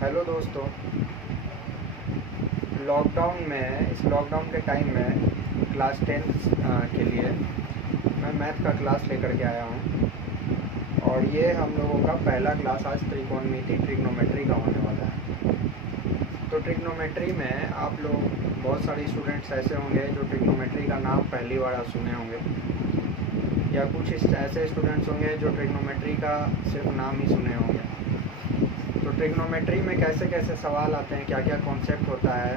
Hello दोस्तों। इस lockdown के टाइम में क्लास 10 के लिए मैं मैथ का क्लास लेकर के आया हूँ। और ये हम लोगों का पहला क्लास आज त्रिकोणमिति ट्रिग्नोमेट्री का होने वाला है। तो ट्रिग्नोमेट्री में आप लोग बहुत सारे स्टूडेंट्स ऐसे होंगे जो ट्रिग्नोमेट्री का नाम पहली बार सुने होंगे, या कुछ ऐसे स्टूडेंट्स होंगे जो ट्रिग्नोमेट्री का सिर्फ नाम ही सुने होंगे। तो ट्रिग्नोमेट्री में कैसे कैसे सवाल आते हैं, क्या क्या कॉन्सेप्ट होता है,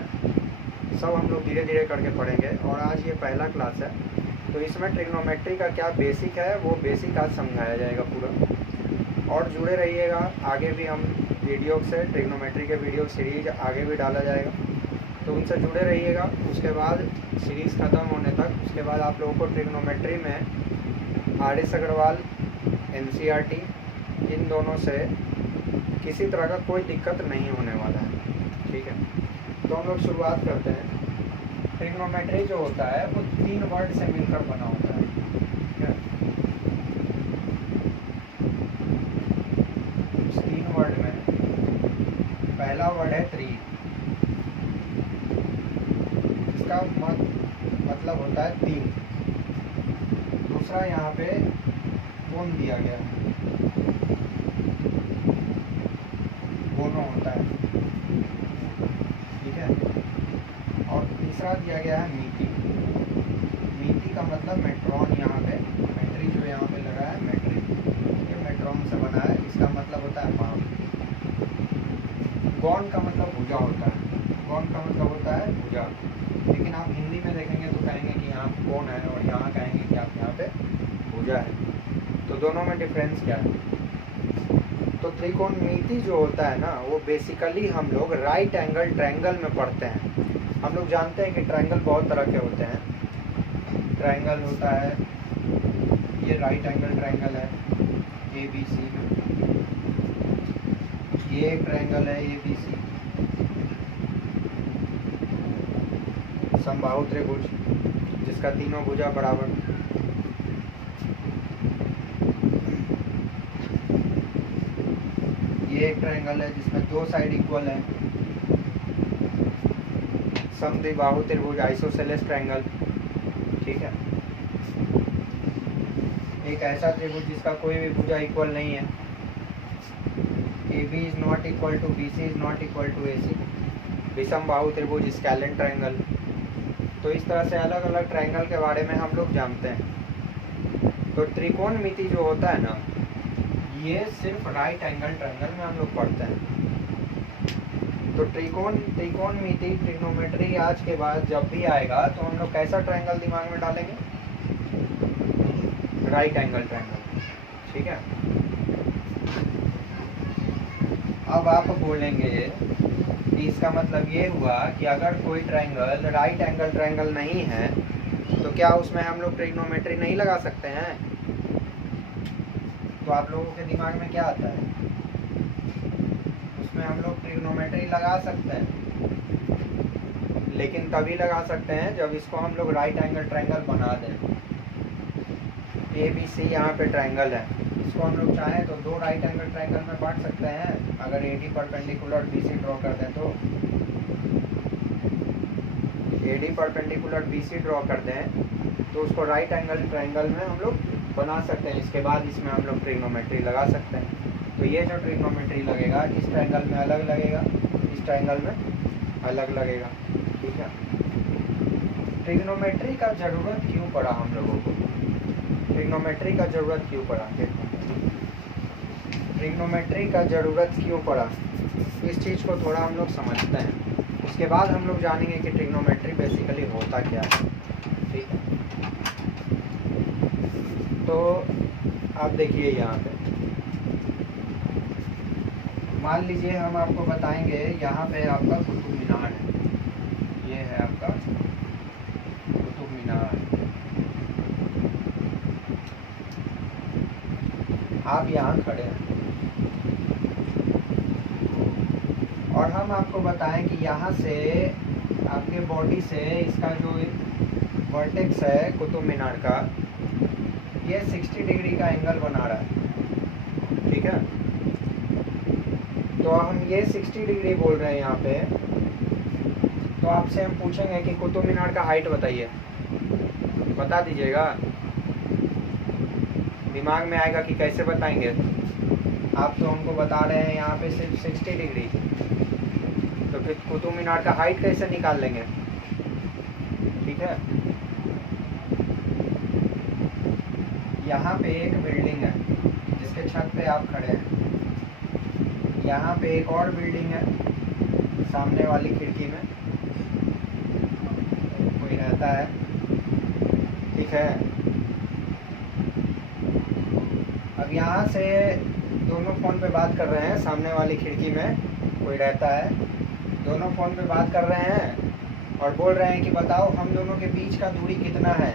सब हम लोग धीरे धीरे करके पढ़ेंगे। और आज ये पहला क्लास है, तो इसमें ट्रिग्नोमेट्री का क्या बेसिक है वो बेसिक आज समझाया जाएगा पूरा। और जुड़े रहिएगा, आगे भी हम वीडियो से ट्रिग्नोमेट्री के वीडियो सीरीज आगे भी डाला जाएगा, तो उनसे जुड़े रहिएगा। उसके बाद सीरीज़ ख़त्म होने तक उसके बाद आप लोगों को ट्रिग्नोमेट्री में आर.एस. अग्रवाल, एन.सी.ई.आर.टी. इन दोनों से किसी तरह का कोई दिक्कत नहीं होने वाला है, ठीक है। तो हम लोग शुरुआत करते हैं। ट्रिग्नोमेट्री जो होता है वो 3 वर्ड से मिलकर बना होता है, ठीक है। उस 3 वर्ड में पहला वर्ड है त्रि, इसका मतलब होता है 3। दूसरा यहाँ पे कोण दिया गया है, दोनों होता है, ठीक है। और तीसरा दिया गया है मिति। मिति का मतलब मेट्रॉन, यहाँ पे मेट्री जो यहाँ पे लगा है मेट्री, ये मेट्रॉन से बना है, इसका मतलब होता है माप। गौण का मतलब भुजा होता है, गौण का मतलब होता है भुजा, लेकिन आप हिंदी में देखेंगे तो कहेंगे कि यहाँ कोण है और यहाँ कहेंगे कि आप यहाँ पे भुजा है। तो दोनों में डिफरेंस क्या है? तो त्रिकोणमिति जो होता है ना वो बेसिकली हम लोग राइट एंगल ट्रायंगल में पढ़ते हैं। हम लोग जानते हैं कि ट्रायंगल बहुत तरह के होते हैं। ट्रायंगल होता है, ये राइट एंगल ट्रायंगल है ABC, ये एक ट्रायंगल है ABC, समबाहु त्रिभुज जिसका तीनों भुजा बराबर। ये एक ट्रायंगल है जिसमें 2 साइड इक्वल है, समद्विबाहु त्रिभुज आइसोसेलेस ट्रायंगल, ठीक है। एक ऐसा त्रिभुज जिसका कोई भी भुजा इक्वल नहीं है, AB is not equal to BC is not equal to AC, विषमबाहु त्रिभुज स्केलेन ट्रायंगल। तो इस तरह से अलग अलग ट्रायंगल के बारे में हम लोग जानते हैं। तो त्रिकोणमिति जो होता है ना, ये सिर्फ राइट एंगल ट्रायंगल में हम लोग पढ़ते हैं। तो त्रिकोणमिति ट्रिग्नोमेट्री आज के बाद जब भी आएगा तो हम लोग कैसा ट्रायंगल दिमाग में डालेंगे? राइट एंगल ट्रायंगल, ठीक है। अब आप बोलेंगे कि इसका मतलब ये हुआ कि अगर कोई ट्रायंगल राइट एंगल ट्रायंगल नहीं है तो क्या उसमें हम लोग ट्रिग्नोमेट्री नहीं लगा सकते हैं? तो आप लोगों के दिमाग में क्या आता है? उसमें हम लोग ट्रिग्नोमेट्री लगा सकते हैं, लेकिन तभी लगा सकते हैं जब इसको हम लोग राइट एंगल ट्रायंगल बना दें। ABC यहाँ पे ट्रायंगल है, इसको हम लोग चाहें तो 2 राइट एंगल ट्रायंगल में बांट सकते हैं। अगर AD परपेंडिकुलर BC ड्रॉ कर दें तो AD परपेंडिकुलर BC ड्रॉ कर दें तो उसको राइट एंगल ट्रायंगल में हम लोग बना सकते हैं। इसके बाद इसमें हम लोग ट्रिग्नोमेट्री लगा सकते हैं। तो ये जो ट्रिग्नोमेट्री लगेगा इस ट्रायंगल में अलग लगेगा, इस ट्रायंगल में अलग लगेगा, ठीक है। ट्रिग्नोमेट्री का ज़रूरत क्यों पड़ा हम लोगों को? ट्रिग्नोमेट्री का ज़रूरत क्यों पड़ा? ट्रिग्नोमेट्री का ज़रूरत क्यों पड़ा, इस चीज़ को थोड़ा हम लोग समझते हैं। उसके बाद हम लोग जानेंगे कि ट्रिग्नोमेट्री बेसिकली होता क्या है, ठीक है। तो आप देखिए यहाँ पे, मान लीजिए हम आपको बताएंगे यहाँ पे आपका कुतुब मीनार है, ये है आपका कुतुब मीनार। आप यहाँ खड़े हैं और हम आपको बताएं कि यहाँ से आपके बॉडी से इसका जो वर्टेक्स है कुतुब मीनार का, ये 60 डिग्री का एंगल बना रहा है, ठीक है। तो हम ये 60 डिग्री बोल रहे हैं यहाँ पे। तो आपसे हम पूछेंगे कि कुतुब मीनार का हाइट बताइए, बता दीजिएगा। दिमाग में आएगा कि कैसे बताएंगे। आप तो हमको बता रहे हैं यहाँ पे सिर्फ 60 डिग्री, तो फिर कुतुब मीनार का हाइट कैसे निकाल लेंगे? ठीक है, यहाँ पे एक बिल्डिंग है जिसके छत पे आप खड़े हैं, यहाँ पे एक और बिल्डिंग है सामने वाली खिड़की में कोई रहता है, ठीक है। अब यहाँ से दोनों फ़ोन पे बात कर रहे हैं, सामने वाली खिड़की में कोई रहता है, दोनों फ़ोन पे बात कर रहे हैं और बोल रहे हैं कि बताओ हम दोनों के बीच का दूरी कितना है।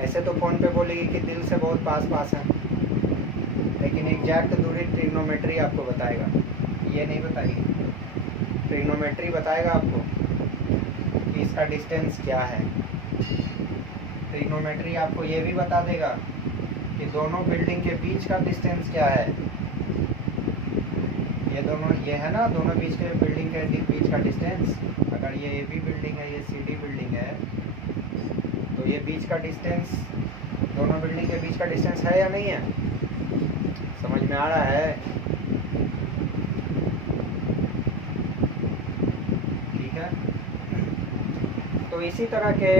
ऐसे तो फ़ोन पे बोलेगी कि दिल से बहुत पास पास है, लेकिन एग्जैक्ट दूरी ट्रिग्नोमेट्री आपको बताएगा, ये नहीं बताएगी। ट्रिग्नोमेट्री बताएगा आपको कि इसका डिस्टेंस क्या है। ट्रिग्नोमेट्री आपको ये भी बता देगा कि दोनों बिल्डिंग के बीच का डिस्टेंस क्या है। ये दोनों, ये है ना दोनों बीच के बिल्डिंग के बीच का डिस्टेंस। अगर ये ए बी बिल्डिंग है, ये सी डी बिल्डिंग है, तो ये बीच का डिस्टेंस, दोनों बिल्डिंग के बीच का डिस्टेंस है या नहीं है? समझ में आ रहा है? ठीक है, तो इसी तरह के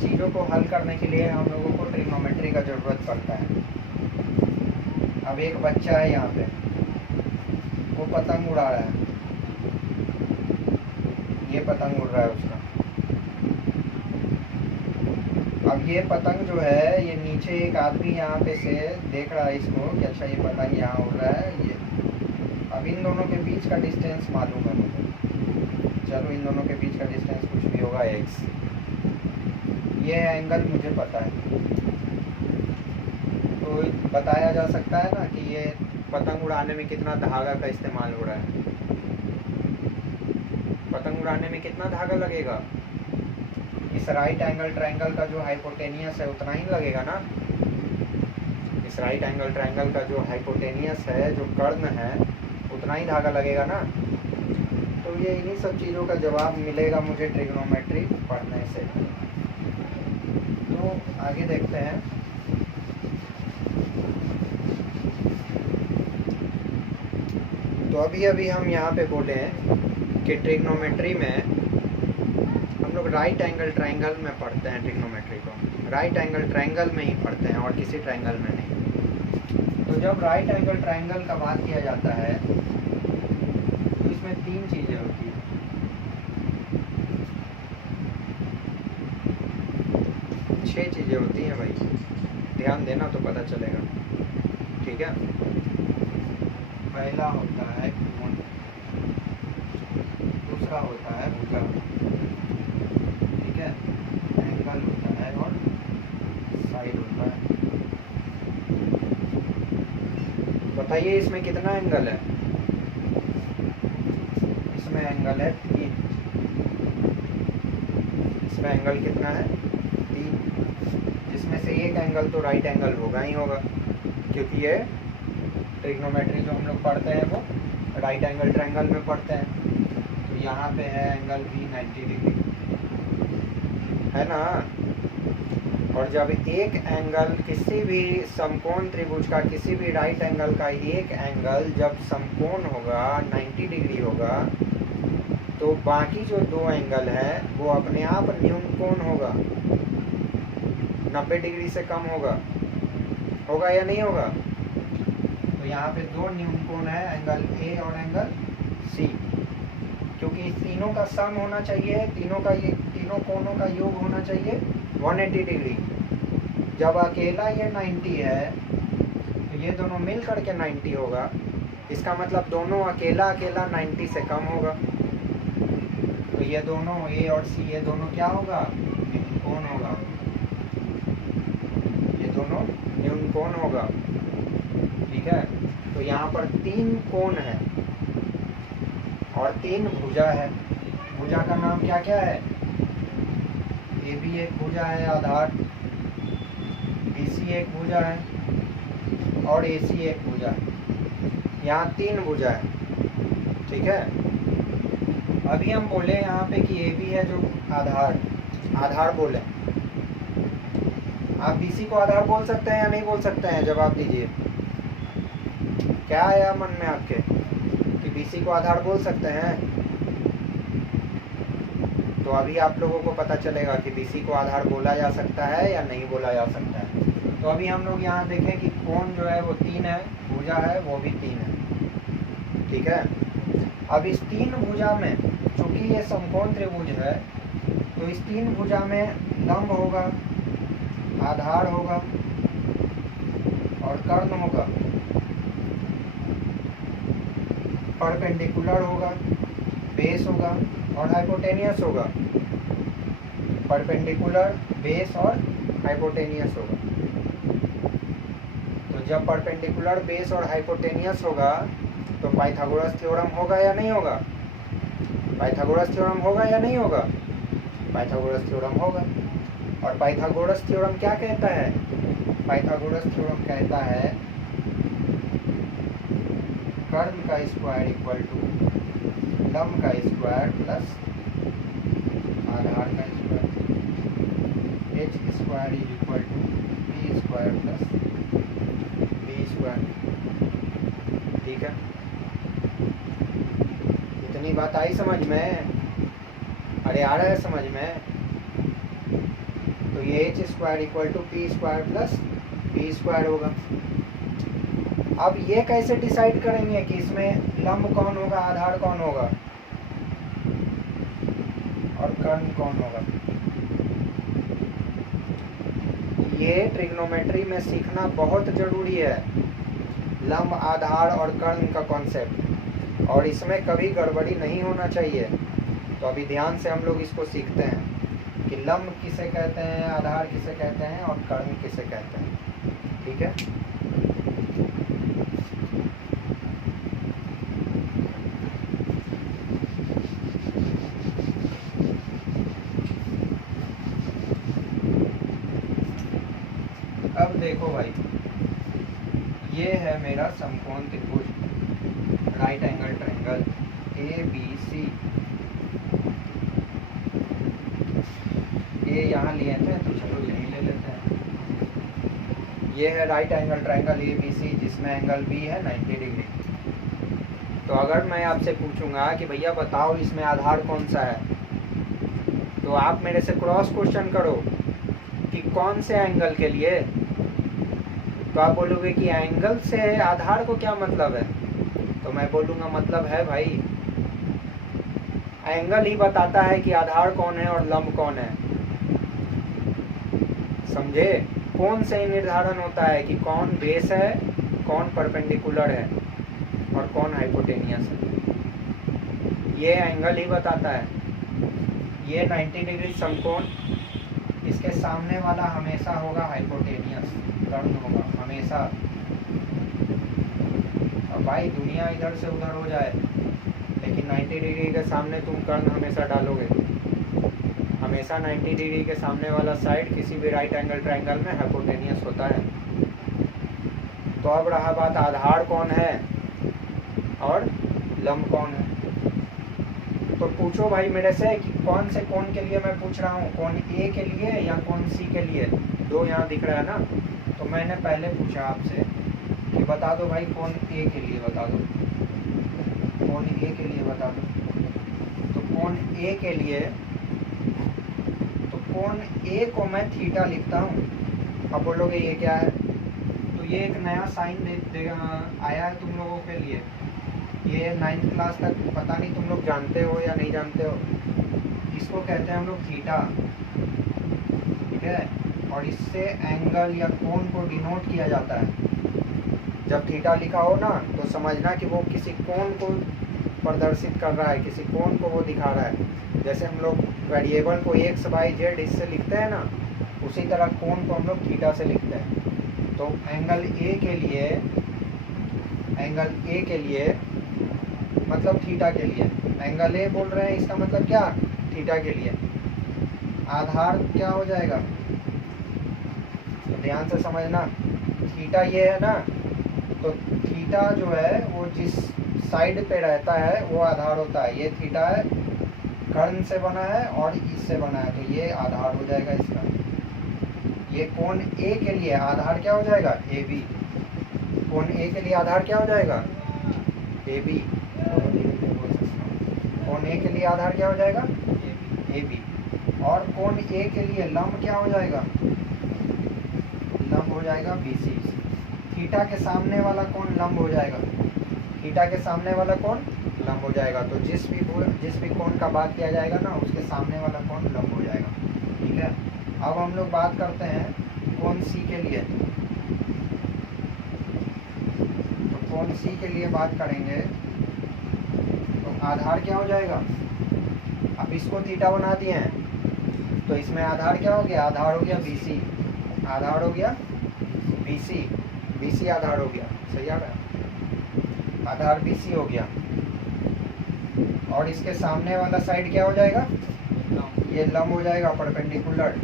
चीज़ों को हल करने के लिए हम लोगों को ट्रिग्नोमेट्री का ज़रूरत पड़ता है। अब एक बच्चा है यहाँ पे, वो पतंग उड़ा रहा है, ये पतंग उड़ रहा है उसका। अब ये पतंग जो है, ये नीचे एक आदमी यहाँ पे से देख रहा है इसको कि अच्छा ये पतंग यहाँ उड़ रहा है। ये अब इन दोनों के बीच का डिस्टेंस मालूम है मुझे, चलो इन दोनों के बीच का डिस्टेंस कुछ भी होगा x। ये एंगल मुझे पता है, तो बताया जा सकता है ना कि ये पतंग उड़ाने में कितना धागा का इस्तेमाल हो रहा है। पतंग उड़ाने में कितना धागा लगेगा? इस राइट एंगल ट्रायंगल का जो हाइपोटेनियस है उतना ही लगेगा ना। इस राइट एंगल ट्रायंगल का जो हाइपोटेनियस है, जो कर्ण है, उतना ही धागा लगेगा ना। तो ये इन्हीं सब चीज़ों का जवाब मिलेगा मुझे ट्रिग्नोमेट्री पढ़ने से। तो आगे देखते हैं। तो अभी हम यहाँ पे बोले हैं कि ट्रिग्नोमेट्री में हम लोग राइट एंगल ट्रायंगल में पढ़ते हैं। ट्रिग्नोमेट्री को राइट एंगल ट्रायंगल में ही पढ़ते हैं और किसी ट्रायंगल में नहीं। तो जब राइट एंगल ट्रायंगल का बात किया जाता है तो इसमें तीन चीज़ें होती हैं। छह चीज़ें होती हैं भाई, ध्यान देना तो पता चलेगा। ठीक है, पहला होता है कोण, दूसरा होता है भुजा, ठीक है, एंगल होता है और साइड होता है। बताइए इसमें कितना एंगल है? इसमें एंगल है 3। इसमें एंगल कितना है? 3, जिसमें से एक एंगल तो राइट एंगल होगा ही होगा, क्योंकि ये ट्रिग्नोमेट्री जो हम लोग पढ़ते हैं वो राइट एंगल ट्रायंगल में पढ़ते हैं। तो यहाँ पे है एंगल भी 90 डिग्री, है ना। और जब एक एंगल किसी भी समकोण त्रिभुज का, किसी भी राइट एंगल का एक एंगल जब समकोण होगा, 90 डिग्री होगा, तो बाकी जो दो एंगल है वो अपने आप न्यून कोण होगा, 90 डिग्री से कम होगा। होगा या नहीं होगा? तो यहाँ पे दो न्यून कोण है, एंगल ए और एंगल सी। क्योंकि इस तीनों का सम होना चाहिए, तीनों कोणों का योग होना चाहिए 180 डिग्री। जब अकेला ये 90 है तो ये दोनों मिल करके 90 होगा। इसका मतलब दोनों अकेला 90 से कम होगा। तो ये दोनों ए और सी, ये दोनों क्या होगा? न्यून कोण होगा। ये दोनों न्यून कोण होगा, ठीक है। तो यहाँ पर 3 कोण है और 3 भुजा है। भुजा का नाम क्या क्या है? ए बी एक भुजा है आधार, बी सी एक भुजा है और ए सी एक भुजा है। यहाँ 3 भुजा है, ठीक है। अभी हम बोले यहाँ पे कि AB है जो आधार बोले। आप BC को आधार बोल सकते हैं या नहीं बोल सकते हैं, जवाब दीजिए। क्या आया मन में आपके कि BC को आधार बोल सकते हैं? तो अभी आप लोगों को पता चलेगा कि BC को आधार बोला जा सकता है या नहीं बोला जा सकता है। तो अभी हम लोग यहाँ देखें कि कोण जो है वो 3 है, भुजा है वो भी 3 है, ठीक है। अब इस 3 भुजा में, चूंकि ये समकोण त्रिभुज है, तो इस 3 भुजा में लंब होगा, आधार होगा और कर्ण होगा, परपेंडिकुलर होगा, बेस होगा और हाइपोटेनियस होगा। परपेंडिकुलर, बेस और हाइपोटेनियस होगा। तो जब परपेंडिकुलर, बेस और हाइपोटेनियस होगा तो पाइथागोरस थ्योरम होगा या नहीं होगा? पाइथागोरस थ्योरम होगा या नहीं होगा? पाइथागोरस थ्योरम होगा। और पाइथागोरस थ्योरम क्या कहता है? पाइथागोरस थ्योरम कहता है कर्ण का स्क्वायर इक्वल टू लंब का स्क्वायर प्लस आधार का square, h square is equal to p square plus b square, ठीक है। इतनी बात आई समझ में? अरे आ रहा है समझ में? तो ये h square equal to p square plus b square होगा। अब ये कैसे डिसाइड करेंगे कि इसमें लंब कौन होगा, आधार कौन होगा और कर्ण कौन होगा? ये ट्रिग्नोमेट्री में सीखना बहुत जरूरी है, लंब, आधार और कर्ण का कॉन्सेप्ट, और इसमें कभी गड़बड़ी नहीं होना चाहिए। तो अभी ध्यान से हम लोग इसको सीखते हैं कि लंब किसे कहते हैं, आधार किसे कहते हैं और कर्ण किसे कहते हैं, ठीक है। अब देखो भाई, ये है मेरा समकोण त्रिभुज, राइट एंगल ट्रायंगल ABC। ये यहाँ लिए थे तो चलो यहीं ले लेते हैं। ये है राइट एंगल ट्रायंगल ABC जिसमें एंगल B है 90 डिग्री। तो अगर मैं आपसे पूछूंगा कि भैया बताओ इसमें आधार कौन सा है, तो आप मेरे से क्रॉस क्वेश्चन करो कि कौन से एंगल के लिए, तो आप बोलोगे कि एंगल से आधार को क्या मतलब है, तो मैं बोलूँगा मतलब है भाई, एंगल ही बताता है कि आधार कौन है और लंब कौन है, समझे। कोण से ही निर्धारण होता है कि कौन बेस है, कौन परपेंडिकुलर है और कौन हाइपोटेनियस है, ये एंगल ही बताता है। ये 90 डिग्री समकोण, इसके सामने वाला हमेशा होगा हाइपोटेनियस, कर्ण होगा हमेशा। और भाई दुनिया इधर से उधर हो जाए लेकिन 90 डिग्री के सामने तुम कर्ण हमेशा डालोगे, हमेशा 90 डिग्री के सामने वाला साइड किसी भी राइट एंगल ट्रायंगल में हाइपोटेनियस होता है। तो अब रहा बात आधार कौन है और लंब कौन है। तो पूछो भाई मेरे से कि कौन से कोण के लिए मैं पूछ रहा हूँ, कोण ए के लिए या कोण सी के लिए, दो यहाँ दिख रहा है ना। तो मैंने पहले पूछा आपसे कि बता दो भाई कोण ए के लिए बता दो, कोण ए के लिए बता दो। तो कोण ए के लिए, तो कोण ए को मैं थीटा लिखता हूँ। अब बोलोगे ये क्या है, तो ये एक नया साइन आया है तुम लोगों के लिए। ये 9th क्लास तक पता नहीं तुम लोग जानते हो या नहीं जानते हो, इसको कहते हैं हम लोग थीटा, ठीक है। और इससे एंगल या कोण को डिनोट किया जाता है। जब थीटा लिखा हो ना तो समझना कि वो किसी कोण को प्रदर्शित कर रहा है, किसी कोण को वो दिखा रहा है। जैसे हम लोग वेरिएबल को x, y, z इससे लिखते हैं ना, उसी तरह कोण को हम लोग थीटा से लिखते हैं। तो एंगल ए के लिए मतलब थीटा के लिए, एंगल ए बोल रहे हैं इसका मतलब क्या, थीटा के लिए। आधार क्या हो जाएगा, तो ध्यान से समझना, थीटा ये है ना, तो थीटा जो है वो जिस साइड पे रहता है वो आधार होता है। ये थीटा है, कर्ण से बना है और इससे बना है, तो ये आधार हो जाएगा इसका। ये कोण ए के लिए आधार क्या हो जाएगा, ए बी। कोण ए के लिए आधार क्या हो जाएगा, ए बी। कोण ए के लिए आधार क्या हो जाएगा, ए बी। और कोण ए के लिए लंब क्या हो जाएगा, लंब हो जाएगा बी सी। थीटा के सामने वाला कोण लंब हो जाएगा, थीटा के सामने वाला कोण लंब हो जाएगा। तो जिस भी कोण का बात किया जाएगा ना, उसके सामने वाला कोण लंब हो जाएगा। ठीक है। अब हम लोग बात करते हैं कोण सी के लिए। तो कोण सी के लिए बात करेंगे तो आधार क्या हो जाएगा, अब इसको थीटा बना दिए हैं तो इसमें आधार क्या हो गया, आधार हो गया बी सी। आधार हो गया बी सी, बी सी आधार हो गया। सही आ रहा है, आधार बी सी हो गया। और इसके सामने वाला साइड क्या हो जाएगा, ये लंब हो जाएगा परपेंडिकुलर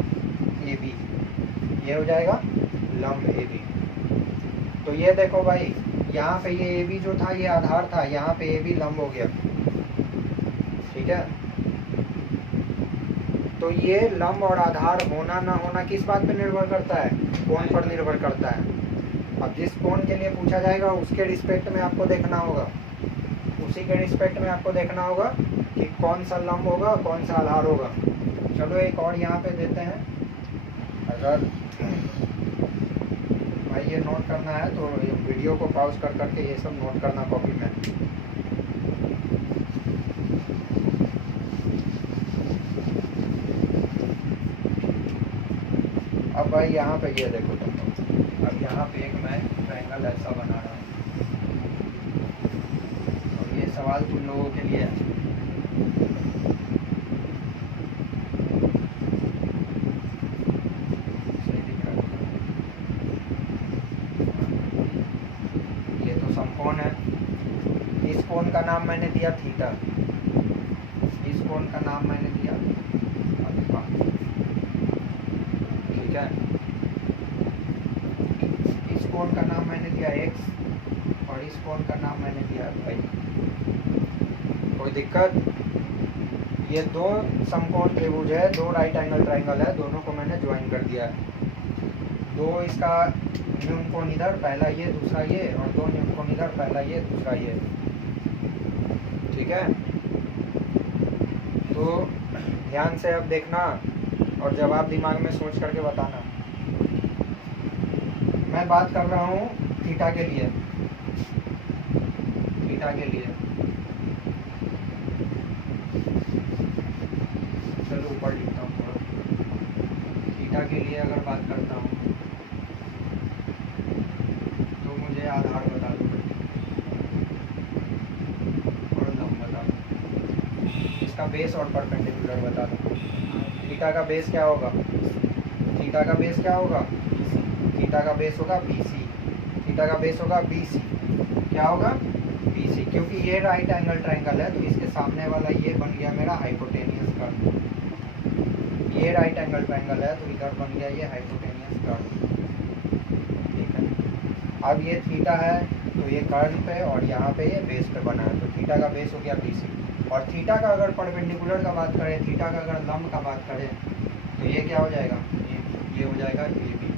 ए बी, ये हो जाएगा लंब ए बी। तो ये देखो भाई, यहाँ पे ये ए बी जो था ये आधार था, यहाँ पे ए बी लंब हो गया। ठीक है। तो ये लंब और आधार होना ना होना किस बात पे निर्भर करता है, कोण पर निर्भर करता है। अब जिस कोण के लिए पूछा जाएगा उसके रिस्पेक्ट में आपको देखना होगा, उसी के रिस्पेक्ट में आपको देखना होगा कि कौन सा लंब होगा कौन सा आधार होगा। चलो एक और यहाँ पे देते हैं। अगर भाई ये नोट करना है तो ये वीडियो को पॉज कर करके ये सब नोट करना कॉपी में। अब भाई यहाँ पे ये देखो तुम, अब यहाँ पे एक मैं ट्रायंगल ऐसा बना रहा हूँ और ये सवाल तुम लोगों के लिए है। सही दिख रहा है, ये तो समकोण है। इस कोण का नाम मैंने दिया थीटा, इस कोण का नाम मैंने दिया अल्फा। ठीक है। इस कोण का नाम मैंने दिया x और इस कोण का नाम मैंने दिया y। कोई दिक्कत? ये दो समकोण त्रिभुज है, दो राइट एंगल ट्रायंगल है, दोनों को मैंने ज्वाइन कर दिया है। दो इसका न्यून कोण इधर, पहला ये दूसरा ये, और दो न्यून कोण इधर, पहला ये दूसरा ये। ठीक है। तो ध्यान से अब देखना और जवाब दिमाग में सोच करके बताना। मैं बात कर रहा हूँ थीटा के लिए, थीटा के लिए। चलो ऊपर लिखता हूँ थोड़ा। थीटा के लिए अगर बात करता हूँ तो मुझे आधार बता दो और लंब बता दो, इसका बेस और परपेंडिकुलर बता दो। थीटा का बेस क्या होगा, थीटा का बेस क्या होगा, थीटा का बेस होगा बी सी। थीटा का बेस होगा बी सी, क्या होगा बी सी, क्योंकि ये राइट एंगल ट्रायंगल है तो इसके सामने वाला ये बन गया मेरा हाइपोटेनियस कर्व। ये राइट एंगल ट्रायंगल है तो इधर बन गया ये हाइपोटेनियस कर्व। ठीक है। अब ये थीटा है तो ये कर्व पे और यहाँ पे ये बेस पे बना है, तो थीटा का बेस हो गया बी सी। और थीटा का अगर परपेंडिकुलर का बात करें, थीटा का अगर लंब का बात करें तो ये क्या हो जाएगा, ये हो जाएगा ए बी।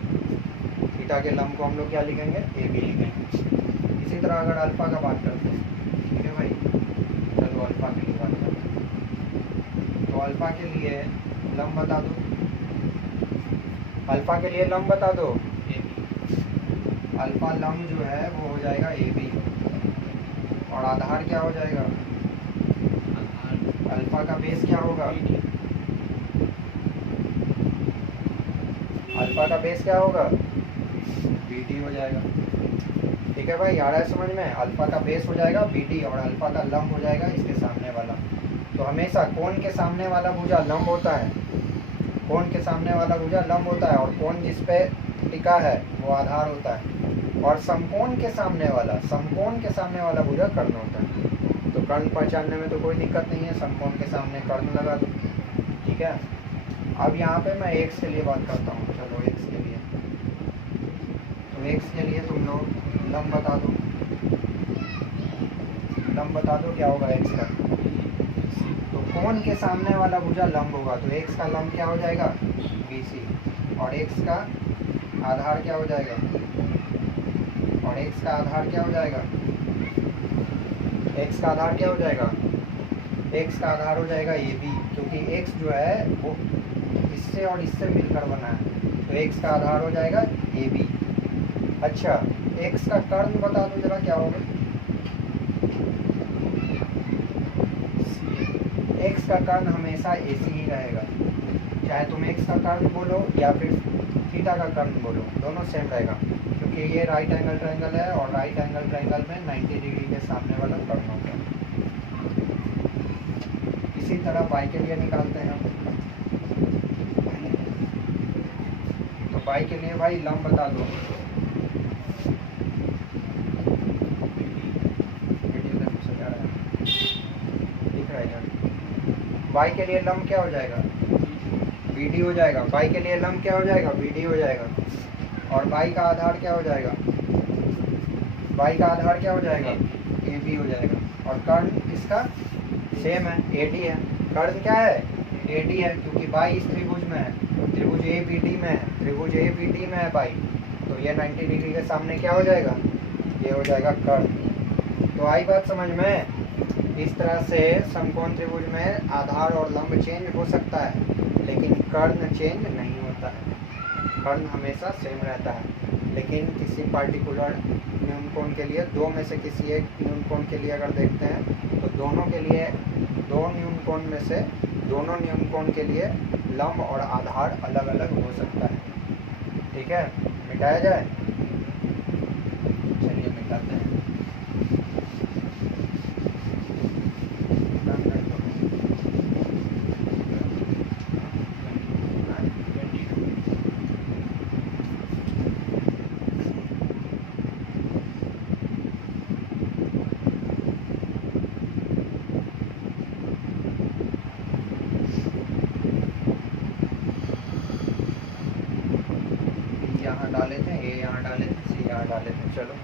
थीटा के लंब को हम लोग क्या लिखेंगे, ए बी लिखेंगे। इसी तरह अगर अल्फा का बात करते हैं, ठीक है भाई, चलो अल्फा के लिए बात करते हैं। तो अल्फा के लिए लंब बता दो, अल्फा के लिए लंब बता दो ए बी। अल्फा लंब जो है वो हो जाएगा ए बी और आधार क्या हो जाएगा, अल्फा का बेस क्या होगा, अल्फा का बेस क्या होगा, बी डी हो जाएगा। ठीक है भाई, आ रहा है समझ में? अल्फा का बेस हो जाएगा बी डी और अल्फा का लंब हो जाएगा इसके सामने वाला। तो हमेशा कोण के सामने वाला भुजा लंब होता है, कोण के सामने वाला भुजा लंब होता है और कोण जिस पे टिका है वो आधार होता है। और समकोण के सामने वाला, समकोण के सामने वाला भुजा कर्ण होता है। तो कर्ण पहचानने में तो कोई दिक्कत नहीं है, समकोण के सामने कर्ण लगा दो। ठीक है। अब यहाँ पे मैं एक्स के लिए बात करता हूँ। चलो एक्स के लिए, तो एक्स के लिए तुम लोग लंब बता दो, लंब बता दो क्या होगा एक्स का। तो कोण के सामने वाला भुजा लंब होगा, तो एक्स का लंब क्या हो जाएगा, BC, और एक्स का आधार क्या हो जाएगा, और एक्स का आधार क्या हो जाएगा, एक्स का आधार क्या हो जाएगा, एक्स का आधार हो जाएगा AB, क्योंकि एक्स जो है वो इससे और इससे मिलकर बना है, तो एक्स का आधार हो जाएगा AB। अच्छा, एक्स का कर्ण बता दो जरा क्या होगा। एक्स का कर्ण हमेशा AC ही रहेगा, चाहे तुम एक्स का कर्ण बोलो या फिर थीटा का कर्ण बोलो, दोनों सेम रहेगा, क्योंकि ये राइट एंगल ट्रायंगल है और राइट एंगल ट्रायंगल में 90 डिग्री के सामने वाला कर्ण होता है। इसी तरह बाई के लिए निकालते हैं हम। तो बाई के लिए भाई लंब बता दो, बाई के लिए लंब क्या हो जाएगा, BD हो जाएगा। बाई के लिए लंब क्या हो जाएगा, BD हो जाएगा। और बाई का आधार क्या हो जाएगा, बाई का आधार क्या हो जाएगा, AB हो जाएगा। और कर्ण इसका सेम है, AD है। कर्ण क्या है, AD है, क्योंकि बाई इस त्रिभुज में है, त्रिभुज ABD में है, त्रिभुज ABD में है बाई, तो ये 90 डिग्री के सामने क्या हो जाएगा, ये हो जाएगा कर्ण। तो आई बात समझ में। इस तरह से समकोण त्रिभुज में आधार और लंब चेंज हो सकता है, लेकिन कर्ण चेंज नहीं होता है, कर्ण हमेशा सेम रहता है। लेकिन किसी पार्टिकुलर न्यूनकोण के लिए, दो में से किसी एक न्यूनकोण के लिए अगर देखते हैं, तो दोनों के लिए, दो न्यूनकोण में से दोनों न्यूनकोण के लिए लंब और आधार अलग अलग हो सकता है। ठीक है, मिटाया जाए, चलिए मिटाते हैं। यहाँ डाले थे, ये यहाँ डाले थे, सी यहाँ डाले थे। चलो,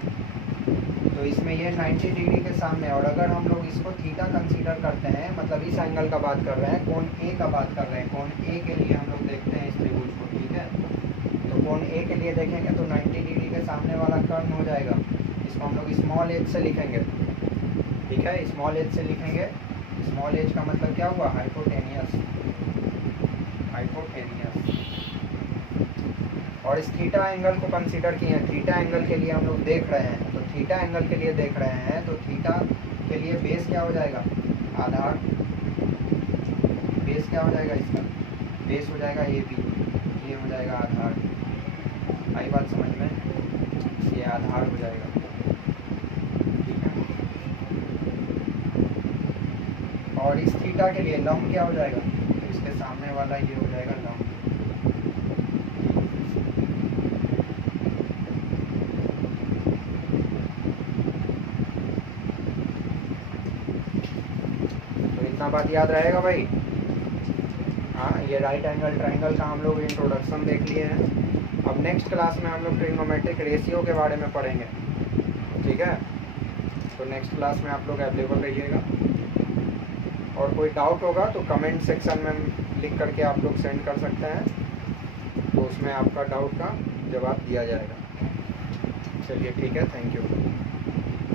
तो इसमें ये 90 डिग्री के सामने, और अगर हम लोग इसको थीटा कंसीडर करते हैं, मतलब इस एंगल का बात कर रहे हैं, कोण A का बात कर रहे हैं, कोण A के लिए हम लोग देखते हैं इस त्रिभुज को। ठीक है, तो कोण A के लिए देखेंगे तो 90 डिग्री के सामने वाला कर्ण हो जाएगा, इसको हम लोग स्मॉल h से लिखेंगे। ठीक है, स्मॉल h से लिखेंगे। स्मॉल h का मतलब क्या हुआ, हाइपोटेनियस, हाइपोटेनियस। और इस थीटा एंगल को कंसीडर किए हैं, थीटा एंगल के लिए हम लोग देख रहे हैं, तो थीटा एंगल के लिए देख रहे हैं, तो थीटा के लिए बेस क्या हो जाएगा, आधार, बेस क्या हो जाएगा इसका, बेस हो जाएगा AB, ये हो जाएगा आधार। आई बात समझ में, ये आधार हो जाएगा। ठीक है, और इस थीटा के लिए लंब क्या हो जाएगा, तो इसके सामने वाला ये हो जाएगा लंब। बात याद रहेगा भाई। हाँ, ये राइट एंगल ट्रायंगल का हम लोग इंट्रोडक्शन देख लिए हैं। अब नेक्स्ट क्लास में हम लोग ट्रिग्नोमेट्रिक रेशियो के बारे में पढ़ेंगे। ठीक है, तो नेक्स्ट क्लास में आप लोग अवेलेबल रहिएगा, और कोई डाउट होगा तो कमेंट सेक्शन में लिख करके आप लोग सेंड कर सकते हैं, तो उसमें आपका डाउट का जवाब दिया जाएगा। चलिए ठीक है, थैंक यू।